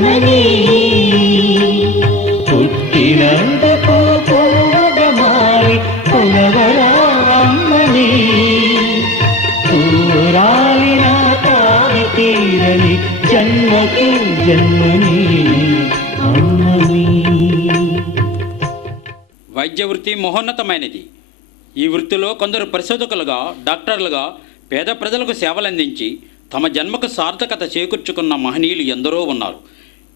గమని పుట్టినందుకు పూవగమారి పునవరామని పూరాలిన తావి తీరని జన్మకి జన్మని అమ్మని. వైద్య వృత్తి మహోన్నతమైనది. ఈ వృత్తిలో కొందరు పరిశోధకులుగా, డాక్టర్లుగా పేద ప్రజలకు సేవలందించి తమ జన్మకు సార్థకత చేకూర్చుకున్న మహనీయులు ఎందరో ఉన్నారు.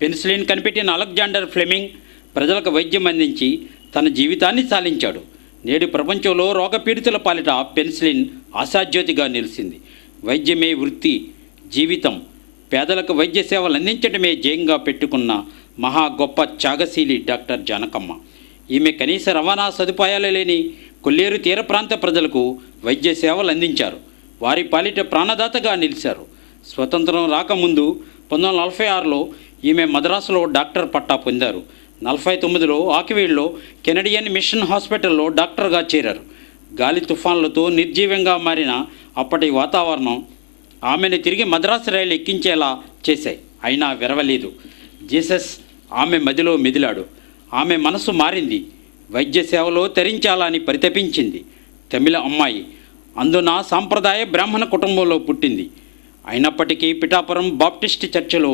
పెన్సిలిన్ కనిపెట్టిన అలెగ్జాండర్ ఫ్లెమింగ్ ప్రజలకు వైద్యం అందించి తన జీవితాన్ని సాలించాడు. నేడు ప్రపంచంలో రోగపీడితుల పాలిట పెన్సిలిన్ ఆశాజ్యోతిగా నిలిచింది. వైద్యమే వృత్తి, జీవితం. పేదలకు వైద్య సేవలు అందించడమే జయంగా పెట్టుకున్న మహా గొప్ప త్యాగశీలి డాక్టర్ జానకమ్మ. ఈమె కనీస రవాణా సదుపాయాలు లేని కొల్లేరు తీర ప్రాంత ప్రజలకు వైద్య సేవలు అందించారు. వారి పాలిట ప్రాణదాతగా నిలిచారు. స్వతంత్రం రాకముందు 1946లో ఈమె మద్రాసులో డాక్టర్ పట్టా పొందారు. 49లో ఆకివీడ్లో కెనడియన్ మిషన్ హాస్పిటల్లో డాక్టర్గా చేరారు. గాలి తుఫాన్లతో నిర్జీవంగా మారిన అప్పటి వాతావరణం ఆమెను తిరిగి మద్రాసు రైలు ఎక్కించేలా చేశాయి. అయినా విరవలేదు. జీసస్ ఆమె మదిలో మెదిలాడు. ఆమె మనసు మారింది. వైద్య సేవలో తరించాలని పరితపించింది. తమిళ అమ్మాయి, అందున సాంప్రదాయ బ్రాహ్మణ కుటుంబంలో పుట్టింది. అయినప్పటికీ పిఠాపురం బాప్టిస్ట్ చర్చిలో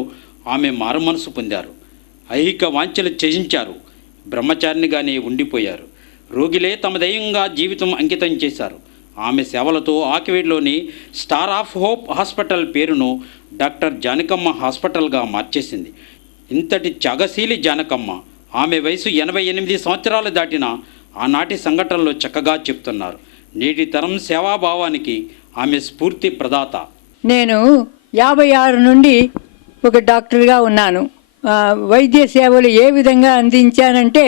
ఆమె మారుమనసు పొందారు. ఐహిక వాంఛలు త్యజించారు. బ్రహ్మచారినిగానే ఉండిపోయారు. రోగిలే తమ దైవంగా జీవితం అంకితం చేశారు. ఆమె సేవలతో ఆకివీడ్లోని స్టార్ ఆఫ్ హోప్ హాస్పిటల్ పేరును డాక్టర్ జానకమ్మ హాస్పిటల్గా మార్చేసింది. ఇంతటి త్యాగశీలి జానకమ్మ ఆమె వయసు 88 సంవత్సరాలు దాటిన ఆనాటి సంఘటనలో చక్కగా చెప్తున్నారు. నేటి తరం సేవాభావానికి ఆమె స్ఫూర్తి ప్రదాత. నేను 56 నుండి ఒక డాక్టర్గా ఉన్నాను. వైద్య సేవలు ఏ విధంగా అందించానంటే,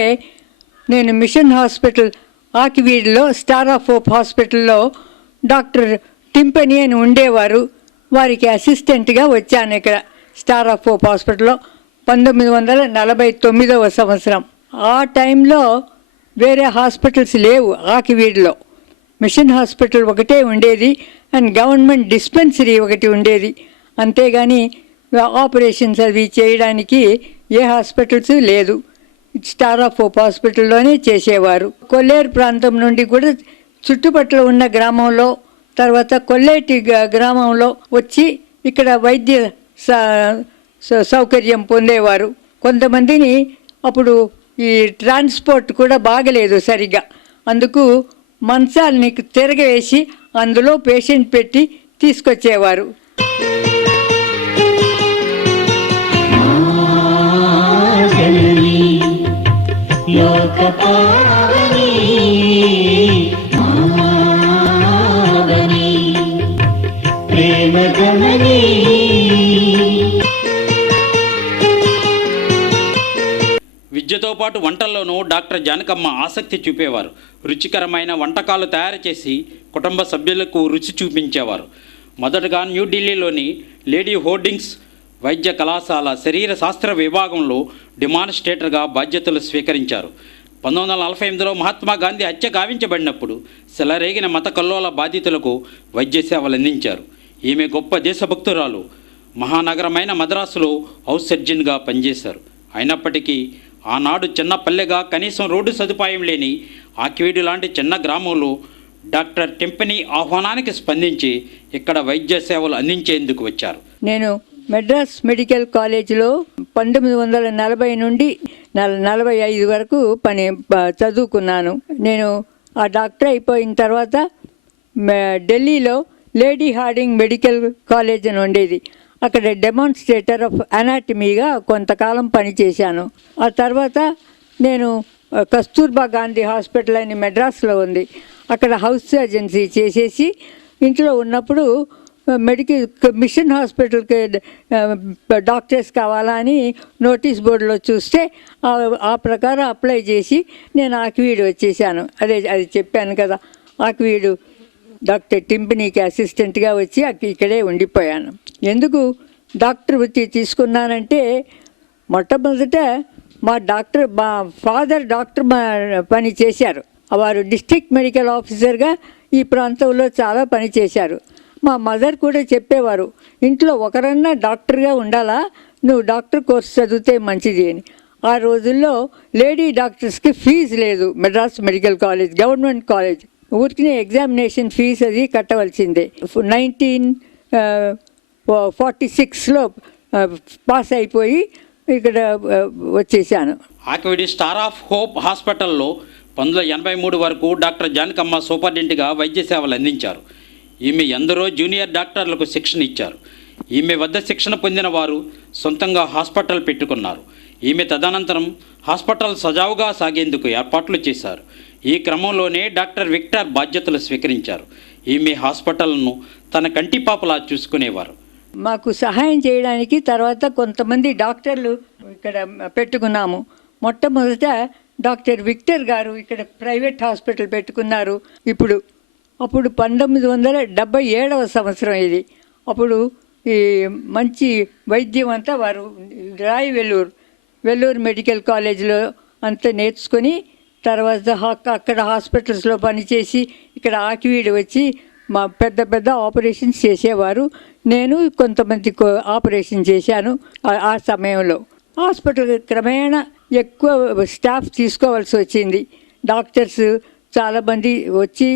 నేను మిషన్ హాస్పిటల్ ఆకివీడ్లో స్టార్ ఆఫ్ హోప్ హాస్పిటల్లో డాక్టర్ టింపనీ అని ఉండేవారు. వారికి అసిస్టెంట్గా వచ్చాను ఇక్కడ స్టార్ ఆఫ్ హోప్ హాస్పిటల్లో 1949వ సంవత్సరం. ఆ టైంలో వేరే హాస్పిటల్స్ లేవు ఆకివీడ్లో. మిషన్ హాస్పిటల్ ఒకటే ఉండేది అండ్ గవర్నమెంట్ డిస్పెన్సరీ ఒకటి ఉండేది. అంతేగాని ఆపరేషన్స్ అవి చేయడానికి ఏ హాస్పిటల్స్ లేదు. స్టార్ ఆఫ్ హోప్ హాస్పిటల్లోనే చేసేవారు. కొల్లేరు ప్రాంతం నుండి కూడా చుట్టుపక్కల ఉన్న గ్రామంలో, తర్వాత కొల్లేటి గ్రామంలో వచ్చి ఇక్కడ వైద్య సౌకర్యం పొందేవారు. కొంతమందిని అప్పుడు ఈ ట్రాన్స్పోర్ట్ కూడా బాగలేదు సరిగ్గా. అందుకు మంచాలని తిరగవేసి అందులో పేషెంట్ పెట్టి తీసుకొచ్చేవారు. విద్యతో పాటు వంటల్లోనూ డాక్టర్ జానకమ్మ ఆసక్తి చూపేవారు. రుచికరమైన వంటకాలు తయారు చేసి కుటుంబ సభ్యులకు రుచి చూపించేవారు. మొదటగా న్యూఢిల్లీలోని లేడీ హోర్డింగ్స్ వైద్య కళాశాల శరీర శాస్త్ర విభాగంలో డెమాన్స్ట్రేటర్గా బాధ్యతలు స్వీకరించారు. 1948లో మహాత్మా గాంధీ హత్య గావించబడినప్పుడు సెలరేగిన మత కల్లోల బాధితులకు వైద్య సేవలు అందించారు. ఈమె గొప్ప దేశభక్తురాలు. మహానగరమైన మద్రాసులో హౌస్ సర్జన్గా పనిచేశారు. అయినప్పటికీ ఆనాడు చిన్న పల్లెగా కనీసం రోడ్డు సదుపాయం లేని ఆకివీడు లాంటి చిన్న గ్రామంలో డాక్టర్ టింపనీ ఆహ్వానానికి స్పందించి ఇక్కడ వైద్య సేవలు అందించేందుకు వచ్చారు. నేను మెడ్రాస్ మెడికల్ కాలేజీలో 1940 నుండి 45 వరకు చదువుకున్నాను. నేను ఆ డాక్టర్ అయిపోయిన తర్వాత ఢిల్లీలో లేడీ హార్డింగ్ మెడికల్ కాలేజ్ అని ఉండేది. అక్కడ డెమాన్స్ట్రేటర్ ఆఫ్ అనాటమీగా కొంతకాలం పనిచేశాను. ఆ తర్వాత నేను కస్తూర్బా గాంధీ హాస్పిటల్ అని మెడ్రాస్లో ఉంది, అక్కడ హౌస్ సర్జన్సీ చేసేసి ఇంట్లో ఉన్నప్పుడు మిషన్ హాస్పిటల్కి డాక్టర్స్ కావాలా అని నోటీస్ బోర్డులో చూస్తే ఆ ప్రకారం అప్లై చేసి నేను ఆకివీడు వచ్చేసాను. అది చెప్పాను కదా, ఆకివీడు డాక్టర్ టింపనీకి అసిస్టెంట్గా వచ్చి ఇక్కడే ఉండిపోయాను. ఎందుకు డాక్టర్ వృత్తి తీసుకున్నానంటే, మొట్టమొదట మా ఫాదర్ డాక్టర్ పని చేశారు. వారు డిస్ట్రిక్ట్ మెడికల్ ఆఫీసర్గా ఈ ప్రాంతంలో చాలా పని చేశారు. మా మదర్ కూడా చెప్పేవారు, ఇంట్లో ఒకరన్నా డాక్టర్గా ఉండాలా, నువ్వు డాక్టర్ కోర్స్ చదివితే మంచిది అని. ఆ రోజుల్లో లేడీ డాక్టర్స్కి ఫీజు లేదు. Madras medical college government college, ఊరికినే ఎగ్జామినేషన్ ఫీజు అది కట్టవలసిందే. 1946లో పాస్ అయిపోయి ఇక్కడ వచ్చేసాను. ఆకివీడి స్టార్ ఆఫ్ హోప్ హాస్పిటల్లో 1983 వరకు డాక్టర్ జానకమ్మ సూపరింటెండెంట్గా వైద్య సేవలు అందించారు. ఈమె ఎందరో జూనియర్ డాక్టర్లకు శిక్షణ ఇచ్చారు. ఈమె వద్ద శిక్షణ పొందిన వారు సొంతంగా హాస్పిటల్ పెట్టుకున్నారు. ఈమె తదనంతరం హాస్పిటల్ సజావుగా సాగేందుకు ఏర్పాట్లు చేశారు. ఈ క్రమంలోనే డాక్టర్ విక్టర్ బాధ్యతలు స్వీకరించారు. ఈమె హాస్పిటల్ను తన కంటిపాపలా చూసుకునేవారు. మాకు సహాయం చేయడానికి తర్వాత కొంతమంది డాక్టర్లు ఇక్కడ పెట్టుకున్నాము. మొట్టమొదట డాక్టర్ విక్టర్ గారు ఇక్కడ ప్రైవేట్ హాస్పిటల్ పెట్టుకున్నారు. అప్పుడు 1977వ సంవత్సరం ఇది. అప్పుడు ఈ మంచి వైద్యం అంతా వారు వెల్లూరు మెడికల్ కాలేజీలో అంతా నేర్చుకొని తర్వాత అక్కడ హాస్పిటల్స్లో పనిచేసి ఇక్కడ ఆకివీడు వచ్చి మా పెద్ద ఆపరేషన్స్ చేసేవారు. నేను కొంతమంది ఆపరేషన్ చేశాను. ఆ సమయంలో హాస్పిటల్ క్రమేణా ఎక్కువ స్టాఫ్ తీసుకోవాల్సి వచ్చింది. డాక్టర్స్ చాలామంది వచ్చి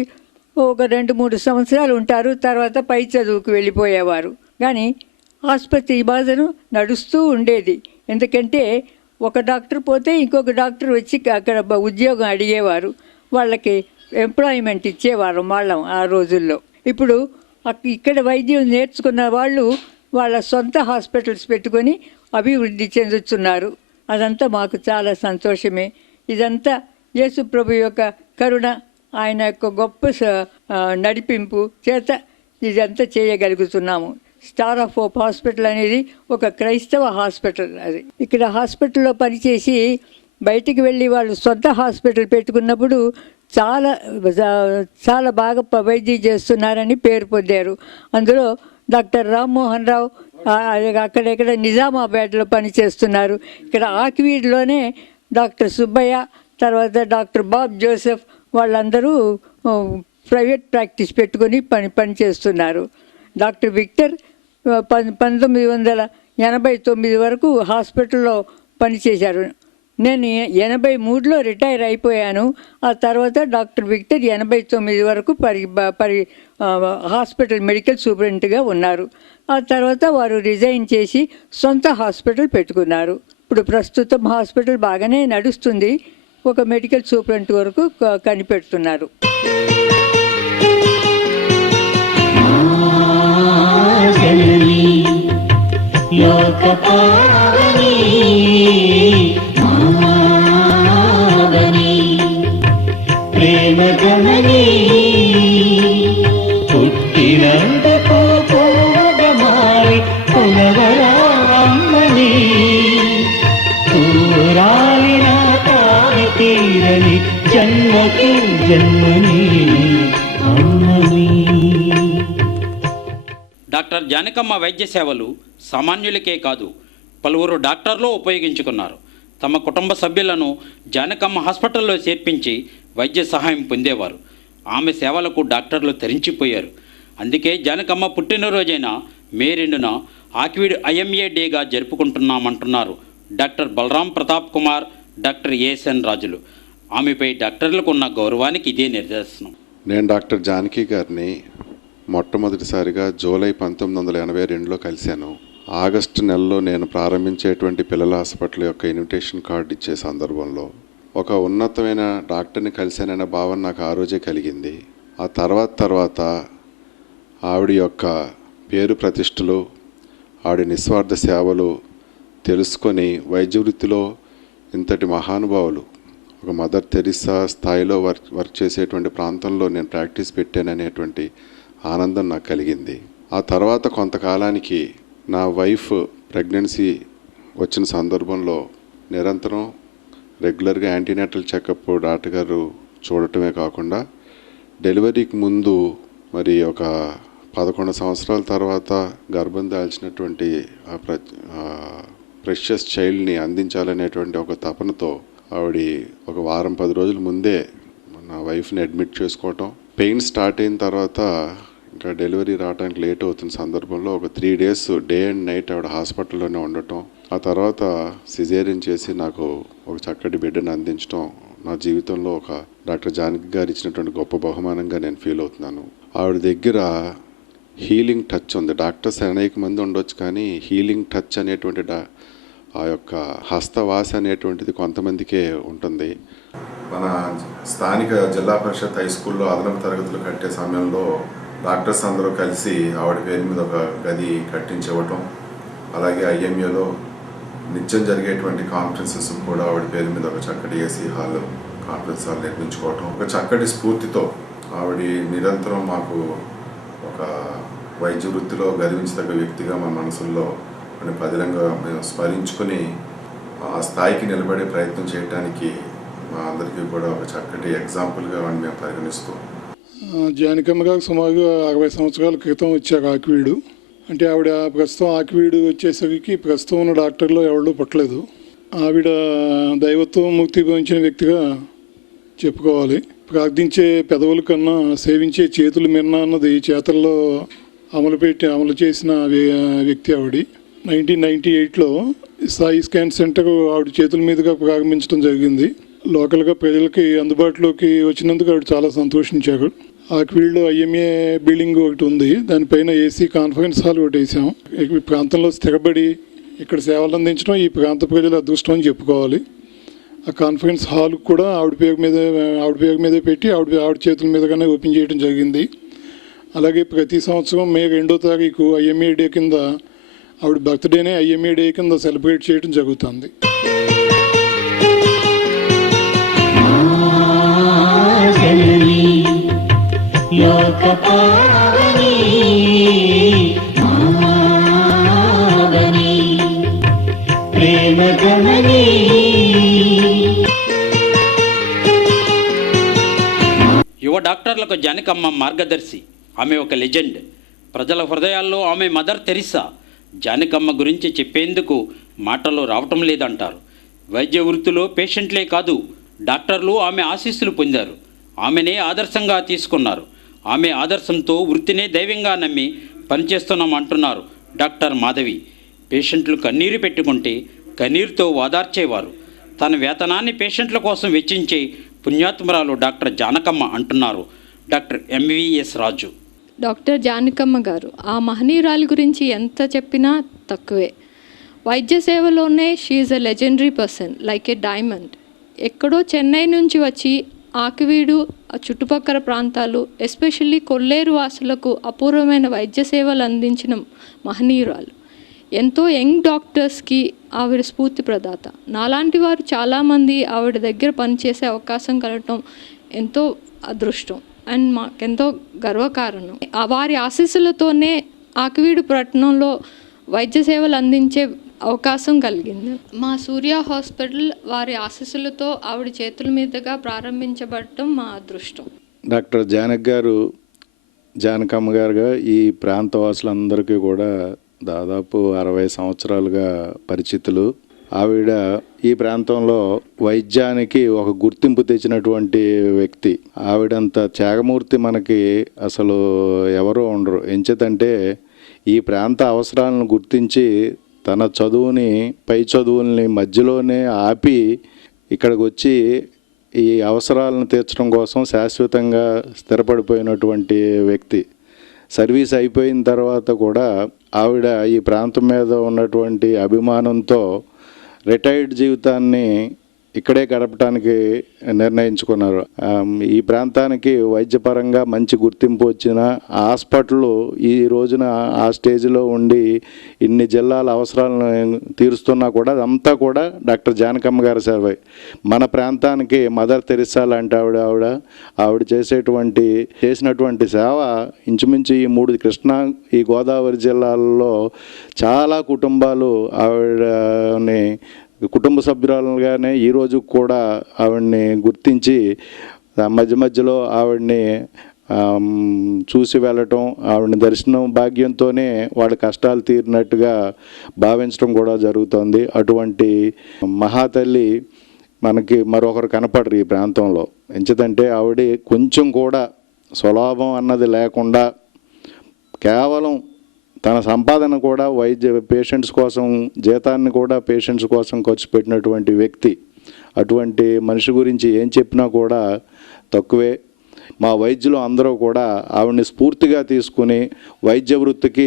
ఒక 2-3 సంవత్సరాలు ఉంటారు, తర్వాత పై చదువుకు వెళ్ళిపోయేవారు. కానీ ఆసుపత్రి బాధను నడుస్తూ ఉండేది. ఎందుకంటే ఒక డాక్టర్ పోతే ఇంకొక డాక్టర్ వచ్చి అక్కడ ఉద్యోగం అడిగేవారు, వాళ్ళకి ఎంప్లాయ్మెంట్ ఇచ్చేవారు వాళ్ళం ఆ రోజుల్లో. ఇప్పుడు ఇక్కడ వైద్యం నేర్చుకున్న వాళ్ళు వాళ్ళ సొంత హాస్పిటల్స్ పెట్టుకొని అభివృద్ధి చెందుతున్నారు. అదంతా మాకు చాలా సంతోషమే. ఇదంతా యేసు ప్రభు యొక్క కరుణ, ఆయన యొక్క గొప్ప నడిపింపు చేత ఇదంతా చేయగలుగుతున్నాము. స్టార్ ఆఫ్ హోప్ హాస్పిటల్ అనేది ఒక క్రైస్తవ హాస్పిటల్. అది ఇక్కడ హాస్పిటల్లో పనిచేసి బయటికి వెళ్ళి వాళ్ళు సొంత హాస్పిటల్ పెట్టుకున్నప్పుడు చాలా బాగా వైద్యం చేస్తున్నారని పేరు పొందారు. అందులో డాక్టర్ రామ్మోహన్ రావు అక్కడెక్కడ నిజామాబాద్లో పనిచేస్తున్నారు. ఇక్కడ ఆకివీడ్లోనే డాక్టర్ సుబ్బయ్య, తర్వాత డాక్టర్ బాబ్ జోసెఫ్ వాళ్ళందరూ ప్రైవేట్ ప్రాక్టీస్ పెట్టుకొని పనిచేస్తున్నారు. డాక్టర్ విక్టర్ 1989 వరకు హాస్పిటల్లో పనిచేశారు. నేను 83లో రిటైర్ అయిపోయాను. ఆ తర్వాత డాక్టర్ విక్టర్ 89 వరకు హాస్పిటల్ మెడికల్ సూపరింటెండెంట్గా ఉన్నారు. ఆ తర్వాత వారు రిజైన్ చేసి సొంత హాస్పిటల్ పెట్టుకున్నారు. ఇప్పుడు ప్రస్తుతం హాస్పిటల్ బాగానే నడుస్తుంది. ఒక మెడికల్ సూపరింటెండెంట్ వరకు కనిపెడుతున్నారు. ప్రేమ గమని పుట్టినందుకు పోగమారి పునవరామని తూరాలిన తావి తీరని జన్మకి జన్మని అమ్మని. డాక్టర్ జానకమ్మ వైద్య సేవలు సామాన్యులకే కాదు, పలువురు డాక్టర్లు ఉపయోగించుకున్నారు. తమ కుటుంబ సభ్యులను జానకమ్మ హాస్పిటల్లో చేర్పించి వైద్య సహాయం పొందేవారు. ఆమె సేవలకు డాక్టర్లు తరించిపోయారు. అందుకే జానకమ్మ పుట్టినరోజైన మే 2న ఆకివీడు IMA డేగా జరుపుకుంటున్నామంటున్నారు doctor Balaram Pratap Kumar, doctor ASN రాజులు. ఆమెపై డాక్టర్లకు ఉన్న గౌరవానికి ఇదే నిదర్శనం. నేను డాక్టర్ జానకి గారిని మొట్టమొదటిసారిగా జూలై 1982లో కలిశాను. ఆగస్టు నెలలో నేను ప్రారంభించేటువంటి పిల్లల హాస్పిటల్ యొక్క ఇన్విటేషన్ కార్డు ఇచ్చే సందర్భంలో ఒక ఉన్నతమైన డాక్టర్ని కలిశాననే భావన నాకు ఆ రోజే కలిగింది. ఆ తర్వాత ఆవిడ యొక్క పేరు ప్రతిష్టలు, ఆవిడ నిస్వార్థ సేవలు తెలుసుకొని వైద్య వృత్తిలో ఇంతటి మహానుభావులు ఒక మదర్ తెరిసా స్థాయిలో వర్క్ చేసేటువంటి ప్రాంతంలో నేను ప్రాక్టీస్ పెట్టాననేటువంటి ఆనందం నాకు కలిగింది. ఆ తర్వాత కొంతకాలానికి నా వైఫ్ ప్రెగ్నెన్సీ వచ్చిన సందర్భంలో నిరంతరం రెగ్యులర్గా యాంటీనేటల్ చెకప్ డాక్టర్ గారు చూడటమే కాకుండా డెలివరీకి ముందు మరి ఒక 11 సంవత్సరాల తర్వాత గర్భం దాల్చినటువంటి ప్రెషియస్ చైల్డ్ని అందించాలనేటువంటి ఒక తపనతో ఆవిడ ఒక వారం 10 రోజుల ముందే నా వైఫ్ని అడ్మిట్ చేసుకోవటం, పెయిన్ స్టార్ట్ అయిన తర్వాత ఇంకా డెలివరీ రావడానికి లేట్ అవుతున్న సందర్భంలో ఒక 3 days డే అండ్ నైట్ ఆవిడ హాస్పిటల్లోనే ఉండటం, ఆ తర్వాత సిజేరియన్ చేసి నాకు ఒక చక్కటి బిడ్డను అందించడం నా జీవితంలో ఒక డాక్టర్ జానకి గారు ఇచ్చినటువంటి గొప్ప బహుమానంగా నేను ఫీల్ అవుతున్నాను. ఆవిడ దగ్గర హీలింగ్ టచ్ ఉంది. డాక్టర్స్ అనేక మంది ఉండొచ్చు, కానీ హీలింగ్ టచ్ అనేటువంటి ఆ యొక్క హస్తవాస అనేటువంటిది కొంతమందికే ఉంటుంది. మన స్థానిక జిల్లా పరిషత్ హై స్కూల్లో అదనపు తరగతులు కట్టే సమయంలో డాక్టర్స్ అందరూ కలిసి ఆవిడ పేరు మీద ఒక గది కట్టించివ్వటం, అలాగే ఐఎంఏలో నిత్యం జరిగేటువంటి కాన్ఫరెన్సెస్ కూడా ఆవిడ పేరు మీద ఒక చక్కటి ఏసీ హాల్, కాన్ఫరెన్స్ హాల్ నిర్మించుకోవటం, ఒక చక్కటి స్ఫూర్తితో ఆవిడ నిరంతరం మాకు ఒక వైద్య వృత్తిలో గర్వించదగ్గ వ్యక్తిగా మన మనసుల్లో పదిలంగా మేము స్మరించుకొని ఆ స్థాయికి నిలబడే ప్రయత్నం చేయడానికి మా అందరికీ కూడా ఒక చక్కటి ఎగ్జాంపుల్గా మేము పరిగణిస్తాం. జానకమ్మ గారు సుమారుగా 60 సంవత్సరాల క్రితం వచ్చారు ఆకివీడు. అంటే ఆవిడ ప్రస్తుతం ఆకివీడు వచ్చేసరికి ప్రస్తుతం ఉన్న డాక్టర్లో ఎవరు పుట్టలేదు. ఆవిడ దైవత్వం ముక్తి గురించిన వ్యక్తిగా చెప్పుకోవాలి. ప్రార్థించే పెదవుల కన్నా సేవించే చేతులు మిన్న అన్నది చేతల్లో అమలు చేసిన వ్యక్తి ఆవిడ. 1998లో సాయి స్కాన్ సెంటర్ ఆవిడ చేతుల మీదుగా ప్రారంభించడం జరిగింది. లోకల్గా ప్రజలకి అందుబాటులోకి వచ్చినందుకు ఆవిడ చాలా సంతోషించారు. ఆకివీడులో ఐఎంఏ బిల్డింగ్ ఒకటి ఉంది, దానిపైన ఏసీ కాన్ఫరెన్స్ హాల్ ఒకటి వేసాం. ఈ ప్రాంతంలో స్థిరపడి ఇక్కడ సేవలు అందించడం ఈ ప్రాంత ప్రజల అదృష్టం అని చెప్పుకోవాలి. ఆ కాన్ఫరెన్స్ హాల్ కూడా ఆవిడ పేరు మీదే పెట్టి ఆవిడ చేతుల మీదుగానే ఓపెన్ చేయడం జరిగింది. అలాగే ప్రతి సంవత్సరం మే 2వ తారీఖు ఐఎంఏ డే కింద ఆవిడ బర్త్డేనే ఐఎంఏ డే కింద సెలబ్రేట్ చేయడం జరుగుతుంది. యువ డాక్టర్లకు జానకమ్మ మార్గదర్శి. ఆమె ఒక లెజెండ్. ప్రజల హృదయాల్లో ఆమె మదర్ తెరిసా. జానకమ్మ గురించి చెప్పేందుకు మాటలు రావటం లేదంటారు. వైద్య వృత్తిలో పేషెంట్లే కాదు, డాక్టర్లు ఆమె ఆశీస్సులు పొందారు. ఆమెనే ఆదర్శంగా తీసుకున్నారు. ఆమె ఆదర్శంతో వృత్తినే దైవంగా నమ్మి పనిచేస్తున్నామంటున్నారు డాక్టర్ మాధవి. పేషెంట్లు కన్నీరు పెట్టుకుంటే కన్నీరుతో ఓదార్చేవారు. తన వేతనాన్ని పేషెంట్ల కోసం వెచ్చించే పుణ్యాత్మరాలు డాక్టర్ జానకమ్మ అంటున్నారు doctor MVS Raju. Doctor Janakamma గారు ఆ మహనీయురాలి గురించి ఎంత చెప్పినా తక్కువే. వైద్య సేవలోనే she a legendary person, like a diamond. ఎక్కడో చెన్నై నుంచి వచ్చి ఆకివీడు ఆ చుట్టుపక్కల ప్రాంతాలు, ఎస్పెషల్లీ కొల్లేరు వాసులకు అపూర్వమైన వైద్య సేవలు అందించిన మహనీయురాలు. ఎంతో యంగ్ డాక్టర్స్కి ఆవిడ స్ఫూర్తి ప్రదాత. నాలాంటి వారు చాలామంది ఆవిడ దగ్గర పనిచేసే అవకాశం కలగటం ఎంతో అదృష్టం అండ్ మాకెంతో గర్వకారణం. వారి ఆశీస్సులతోనే ఆకివీడు పట్టణంలో వైద్య సేవలు అందించే అవకాశం కలిగింది. మా సూర్య హాస్పిటల్ వారి ఆశీస్సులతో ఆవిడ చేతుల మీదుగా ప్రారంభించబడటం మా అదృష్టం. డాక్టర్ జానకమ్మ గారుగా ఈ ప్రాంత వాసులందరికీ కూడా దాదాపు 60 సంవత్సరాలుగా పరిచితులు. ఆవిడ ఈ ప్రాంతంలో వైద్యానికి ఒక గుర్తింపు తెచ్చినటువంటి వ్యక్తి. ఆవిడంత త్యాగమూర్తి మనకి అసలు ఎవరూ ఉండరు. ఎంచేతంటే ఈ ప్రాంత అవసరాలను గుర్తించి తన చదువుని, పై చదువుల్ని మధ్యలోనే ఆపి ఇక్కడికి వచ్చి ఈ అవసరాలను తీర్చడం కోసం శాశ్వతంగా స్థిరపడిపోయినటువంటి వ్యక్తి. సర్వీస్ అయిపోయిన తర్వాత కూడా ఆవిడ ఈ ప్రాంతం మీద ఉన్నటువంటి అభిమానంతో రిటైర్డ్ జీవితాన్ని ఇక్కడే గడపడానికి నిర్ణయించుకున్నారు. ఈ ప్రాంతానికి వైద్యపరంగా మంచి గుర్తింపు వచ్చిన హాస్పిటల్ ఈ రోజున ఆ స్టేజ్లో ఉండి ఇన్ని జిల్లాల అవసరాలను తీరుస్తున్నా కూడా అదంతా కూడా డాక్టర్ జానకమ్మ గారి సేవ. మన ప్రాంతానికి మదర్ తెరిసా లాంటి ఆవిడ చేసినటువంటి సేవ ఇంచుమించు ఈ 3 కృష్ణా, ఈ గోదావరి జిల్లాల్లో చాలా కుటుంబాలు ఆవిడని కుటుంబ సభ్యురాలుగానే ఈరోజు కూడా ఆవిడ్ని గుర్తించి మధ్యలో ఆవిడ్ని చూసి వెళ్ళటం, ఆవిడని దర్శనం భాగ్యంతోనే వాళ్ళ కష్టాలు తీరినట్టుగా భావించడం కూడా జరుగుతుంది. అటువంటి మహాతల్లి మనకి మరొకరు కనపడరు ఈ ప్రాంతంలో. ఎంచేతంటే ఆవిడ కొంచెం కూడా స్వలాభం అన్నది లేకుండా కేవలం తన సంపాదన కూడా పేషెంట్స్ కోసం, జీతాన్ని కూడా పేషెంట్స్ కోసం ఖర్చు పెట్టినటువంటి వ్యక్తి. అటువంటి మనిషి గురించి ఏం చెప్పినా కూడా తక్కువే. మా వైద్యులు అందరూ కూడా ఆవిడని స్ఫూర్తిగా తీసుకుని వైద్య వృత్తికి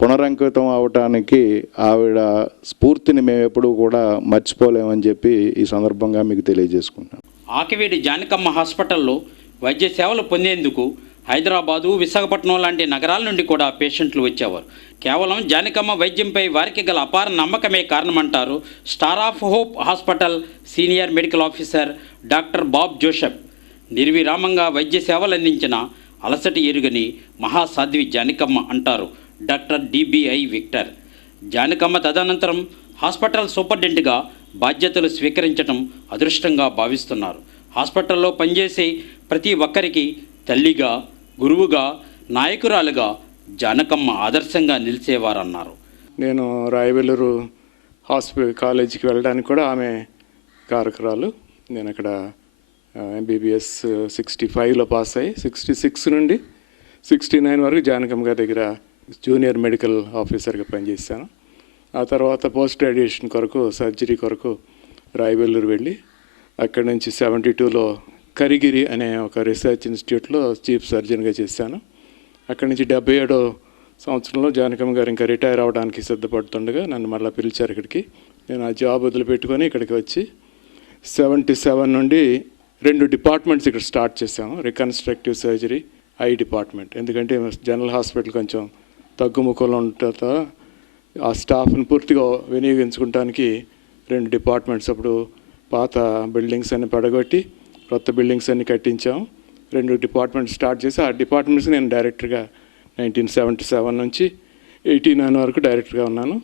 పునరంకితం అవటానికి ఆవిడ స్ఫూర్తిని మేము ఎప్పుడూ కూడా మర్చిపోలేమని చెప్పి ఈ సందర్భంగా మీకు తెలియజేసుకుంటాం. ఆకివీడి జానకమ్మ హాస్పిటల్లో వైద్య సేవలు పొందేందుకు హైదరాబాదు, విశాఖపట్నం లాంటి నగరాల నుండి కూడా పేషెంట్లు వచ్చేవారు. కేవలం జానకమ్మ వైద్యంపై వారికి గల అపార నమ్మకమే కారణమంటారు star of hope hospital senior medical officer doctor Bob Joseph. నిర్విరామంగా వైద్య సేవలు అందించిన అలసటి ఎరుగని మహాసాధ్వి జానకమ్మ అంటారు డాక్టర్ డిబిఐ విక్టర్. జానకమ్మ తదనంతరం హాస్పిటల్ సూపరింటెండెంట్గా బాధ్యతలు స్వీకరించడం అదృష్టంగా భావిస్తున్నారు. హాస్పిటల్లో పనిచేసే ప్రతి ఒక్కరికి తల్లిగా, గురువుగా, నాయకురాలుగా జానకమ్మ ఆదర్శంగా నిలిచేవారన్నారు. నేను రాయవెల్లూరు కాలేజీకి వెళ్ళడానికి కూడా ఆమె కారకురాలు. నేను అక్కడ ఎంబీబీఎస్ 65లో పాస్ అయ్యి 66 నుండి 69 వరకు జానకమ్మ గారి దగ్గర జూనియర్ మెడికల్ ఆఫీసర్గా పనిచేశాను. ఆ తర్వాత పోస్ట్ గ్రాడ్యుయేషన్ కొరకు, సర్జరీ కొరకు రాయవెల్లూరు వెళ్ళి అక్కడి నుంచి 72లో కరిగిరి అనే ఒక రీసెర్చ్ ఇన్స్టిట్యూట్లో చీఫ్ సర్జన్గా చేశాను. అక్కడి నుంచి 77వ సంవత్సరంలో జానకమ్మ గారు ఇంకా రిటైర్ అవ్వడానికి సిద్ధపడుతుండగా నన్ను మళ్ళీ పిలిచారు ఇక్కడికి. నేను ఆ జాబ్ వదిలిపెట్టుకొని ఇక్కడికి వచ్చి 77 నుండి 2 డిపార్ట్మెంట్స్ ఇక్కడ స్టార్ట్ చేసాము. Reconstructive surgery, I department. ఎందుకంటే జనరల్ హాస్పిటల్ కొంచెం తగ్గుముఖంలో ఉండటంతో ఆ స్టాఫ్ని పూర్తిగా వినియోగించుకోవడానికి 2 డిపార్ట్మెంట్స్, అప్పుడు పాత బిల్డింగ్స్ అన్ని పడగొట్టి కొత్త బిల్డింగ్స్ అన్ని కట్టించాము. 2 డిపార్ట్మెంట్స్ స్టార్ట్ చేసి ఆ డిపార్ట్మెంట్స్ నేను డైరెక్టర్గా 1977 నుంచి 89 వరకు డైరెక్టర్గా ఉన్నాను.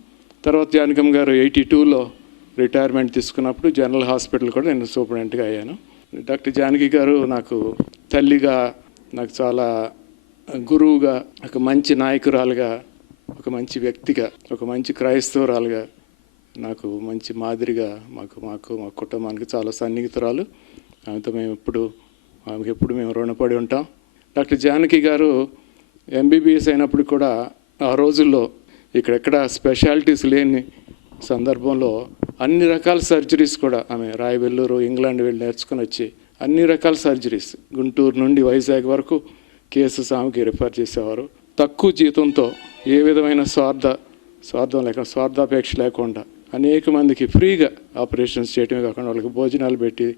తర్వాత జానకమ్మ గారు 82లో రిటైర్మెంట్ తీసుకున్నప్పుడు జనరల్ హాస్పిటల్ కూడా నేను సూపరింటెండెంట్గా అయ్యాను. డాక్టర్ జానకి గారు నాకు తల్లిగా, నాకు చాలా గురువుగా, ఒక మంచి నాయకురాలుగా, ఒక మంచి వ్యక్తిగా, ఒక మంచి క్రైస్తవురాలుగా, నాకు మంచి మాదిరిగా, మా కుటుంబానికి చాలా సన్నిహితురాలు. ఆమెతో ఆమెకు ఎప్పుడు మేము రుణపడి ఉంటాం. డాక్టర్ జానకి గారు ఎంబీబీఎస్ అయినప్పుడు కూడా ఆ రోజుల్లో ఇక్కడెక్కడ స్పెషాలిటీస్ లేని సందర్భంలో అన్ని రకాల సర్జరీస్ కూడా ఆమె రాయవెల్లూరు, ఇంగ్లాండ్ వెళ్ళి నేర్చుకుని వచ్చి అన్ని రకాల సర్జరీస్ గుంటూరు నుండి వైజాగ్ వరకు కేసెస్ ఆమెకి రిఫర్ చేసేవారు. తక్కువ జీతంతో ఏ విధమైన స్వార్థాపేక్ష లేకుండా అనేక మందికి ఫ్రీగా ఆపరేషన్స్ చేయడమే కాకుండా వాళ్ళకి భోజనాలు పెట్టి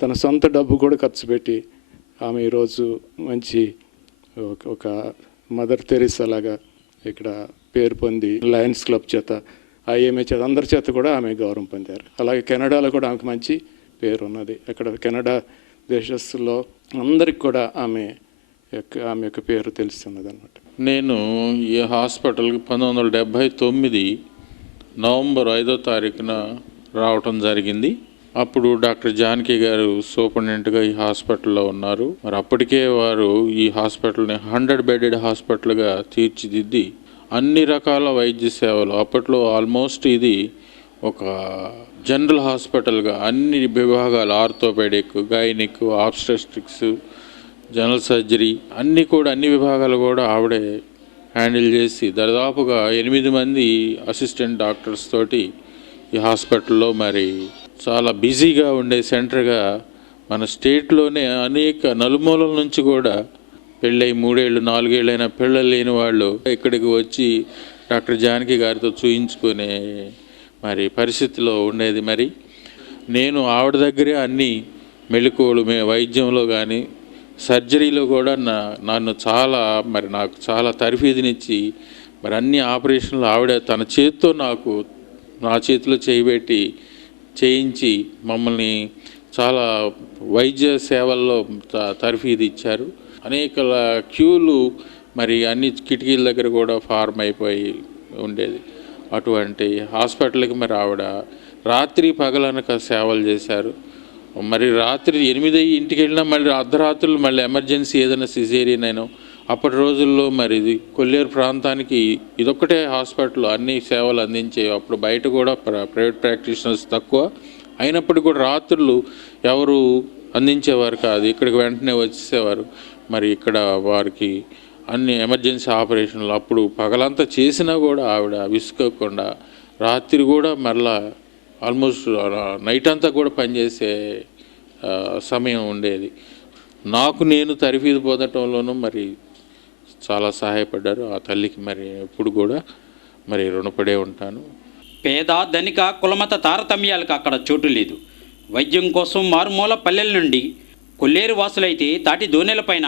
తన సొంత డబ్బు కూడా ఖర్చు పెట్టి ఆమె ఈరోజు మంచి ఒక మదర్ తెరీసా లాగా ఇక్కడ పేరు పొంది లయన్స్ క్లబ్ చేత, ఐఎంఏ చేత, అందరి చేత కూడా ఆమె గౌరవం పొందారు. అలాగే కెనడాలో కూడా ఆమెకు మంచి పేరు ఉన్నది. అక్కడ కెనడా దేశస్తుల్లో అందరికి కూడా ఆమె యొక్క పేరు తెలుస్తున్నది అన్నమాట. నేను ఈ హాస్పిటల్కి 1979 నవంబర్ 5వ తారీఖున రావటం జరిగింది. అప్పుడు డాక్టర్ జానకి గారు సూపరింటెండెంట్గా ఈ హాస్పిటల్లో ఉన్నారు. మరి అప్పటికే వారు ఈ హాస్పిటల్ని 100 బెడెడ్ హాస్పిటల్గా తీర్చిదిద్ది అన్ని రకాల వైద్య సేవలు, అప్పట్లో ఆల్మోస్ట్ ఇది ఒక జనరల్ హాస్పిటల్గా అన్ని విభాగాలు, orthopaedic, gynaec, obstetrics, general surgery అన్ని విభాగాలు కూడా ఆవిడే హ్యాండిల్ చేసి దాదాపుగా 8 మంది అసిస్టెంట్ డాక్టర్స్ తోటి ఈ హాస్పిటల్లో మరి చాలా బిజీగా ఉండే సెంటర్గా మన స్టేట్లోనే అనేక నలుమూలల నుంచి కూడా పెళ్ళై 3 ఏళ్ళు 4 ఏళ్ళైనా పిల్లలు లేని వాళ్ళు ఇక్కడికి వచ్చి డాక్టర్ జానకి గారితో చూయించుకునే మరి పరిస్థితిలో ఉండేది. మరి నేను ఆవిడ దగ్గరే అన్ని మెళకువలు, వైద్యంలో కానీ సర్జరీలో కూడా నాకు చాలా తర్ఫీదునిచ్చి మరి అన్ని ఆపరేషన్లు ఆవిడ తన చేతితో నా చేతిలో చేయబెట్టి చేయించి మమ్మల్ని చాలా వైద్య సేవల్లో తర్ఫీదు ఇచ్చారు. అనేక క్యూలు మరి అన్ని కిటికీల దగ్గర కూడా ఫార్మ్ అయిపోయి ఉండేది. అటువంటి హాస్పిటల్కి మరి ఆవిడ రాత్రి పగలనక సేవలు చేశారు. మరి రాత్రి 8 ఇంటికి వెళ్ళినా మళ్ళీ అర్ధరాత్రులు మళ్ళీ ఎమర్జెన్సీ ఏదైనా సిజేరియన్ అయినా అప్పటి రోజుల్లో మరి ఇది కొల్లేరు ప్రాంతానికి ఇదొక్కటే హాస్పిటల్ అన్ని సేవలు అందించేవి. అప్పుడు బయట కూడా ప్రైవేట్ ప్రాక్టీషనర్స్ తక్కువ అయినప్పటికీ కూడా రాత్రులు ఎవరు అందించేవారు కాదు, ఇక్కడికి వెంటనే వచ్చేసేవారు. మరి ఇక్కడ వారికి అన్ని ఎమర్జెన్సీ ఆపరేషన్లు అప్పుడు పగలంతా చేసినా కూడా ఆవిడ విసుక్కోకుండా రాత్రి కూడా మరలా ఆల్మోస్ట్ నైట్ అంతా కూడా పనిచేసే సమయం ఉండేది. నాకు నేను తరఫీదు పొందటంలోనూ మరి చాలా సహాయపడ్డారు. ఆ తల్లికి మరి ఎప్పుడు కూడా మరి రుణపడే ఉంటాను. పేద ధనిక కులమత తారతమ్యాలకు అక్కడ చోటు లేదు. వైద్యం కోసం మారుమూల పల్లెల నుండి కొల్లేరు వాసులైతే తాటి దోణెలపైన